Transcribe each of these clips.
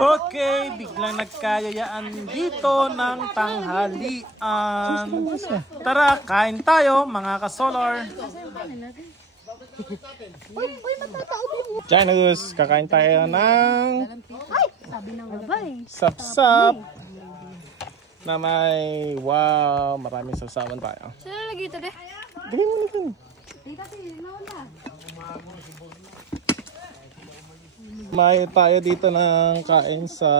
Okay, biglang nagkayayaan dito ng tanghalian. Tara, kain tayo mga kasolar. Janus, kakain tayo ng sapsap na may wow, maraming sapsapan tayo. Saan lagi ito deh? Bigay mo na dun. May tayo dito ng kain sa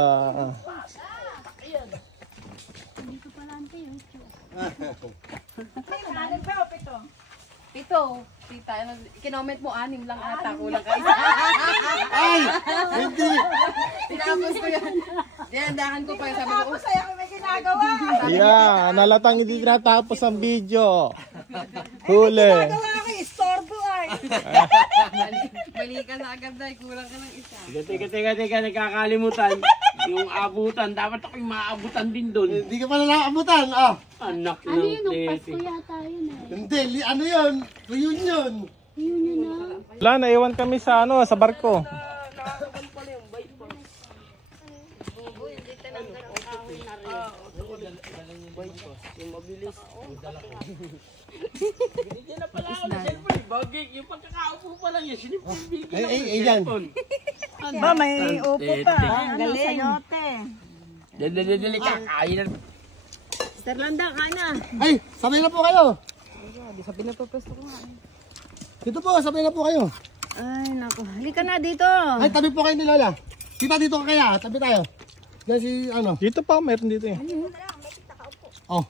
Pito. Tita, kinoment mo 6 lang ata, kulang ka isa. Ay! Hindi! Tinapos ko yan. Dinandahan ko pa yung sabi ko, saya ko may ginagawa. yeah, nalatang hindi natapos ang video. Huli. Ginagawa ko, istorbo ay. Mali ka na agad dahil kulang ka ng isa. Teka, nagkakalimutan. Yung abutan, dapat ako'y maabutan din doon. Hindi ka pala nakaabutan, ah! Anak Ano ng yun? Nung Pasko tete. yata yun eh. Hindi, ano yun? Reunion! Yun yun na. Wala, naiwan kami sa sa barko. Hindi na pala ako ng cellphone. Bagay, yung pagkakaupo pa lang yan. Sinipin Ay, yan. Ba, may upo pa. Ang galing. Sayote. Dali, kakain na. Sir Landa, kana. Ay, sabay na po kayo! Sabi na po, pwesto ko nga. Dito po, sabay na po kayo. Ay, naku. Halika na dito. Ay, tabi po kayo ni Lola. Tita, dito ka kaya. Tabi tayo. Yan si, ano. Dito pa, meron dito eh. Oh.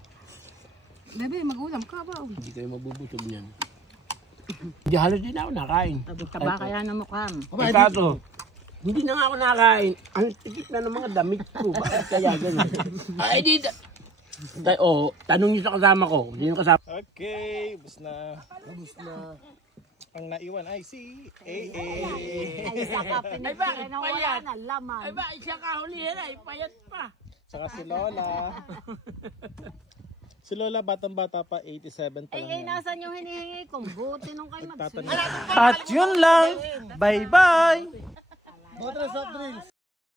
Bebe, mag-ulam ka ba? Hindi kayo mabubusog niyan. Hindi halos din ako nakain. Taba kaya na mukha. Ang kaso, hindi na nga ako nakain. Ang tikit na ng mga damit ko. Bakit kaya ganun? Ay, di. Tanong niyo sa kasama ko. Hindi yung kasama. Okay, bus na. Ang naiwan ay si AA. Ay, saka pinagkira na wala na laman. Ay ba, siya kahulihan ay payat pa. Saka si Lola. Si Lola, batang-bata pa, 87 pa lang. Ay, nasan yung hinihingi kong buti nung kayo magsunod. At yun lang. Bye-bye. Botra soft drinks.